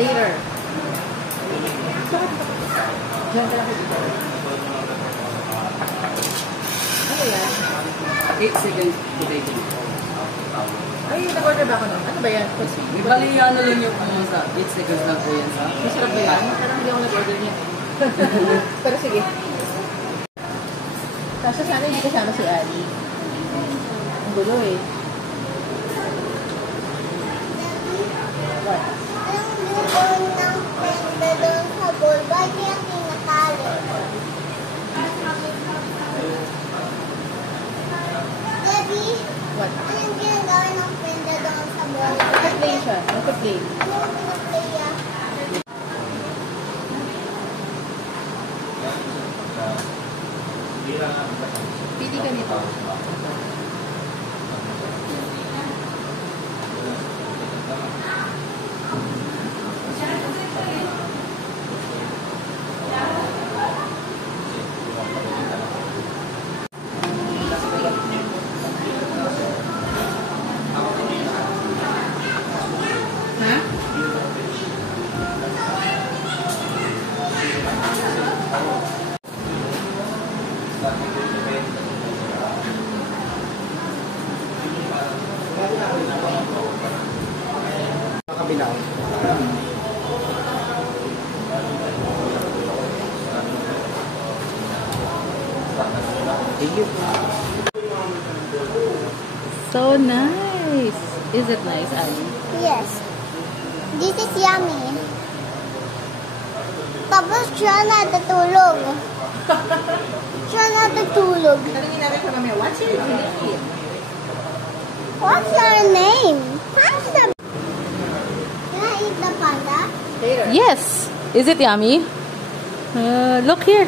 Later. Diyan ka lang dito. Ano yan? 8 seconds potato. Ay, nag-order ba ako nun? Ano ba yan? May bali ano lang yung sa 8 seconds lang po yan sa... Masarap ba yan? Parang hindi ako nag-order niya. Pero sige. Kaso sana hindi kasama si Ali. Ang gulo eh. What? Ang ng pwede doon sa bowl. Bakit yung tinatali? Debbie, What? anong ginagawa ng pwede doon sa bowl? Nag-play siya. Nag-play. Ano pinaplay ah? Pili ka nito. Kabilang. So nice. Is it nice, Ali? Yes. This is yummy. Tapos siya natutulog. Siya natutulog. Tanungin namin sa mamaya, what's your name? What's your name? Panda. Can I eat the panda? Later. Yes. Is it yummy? Look here.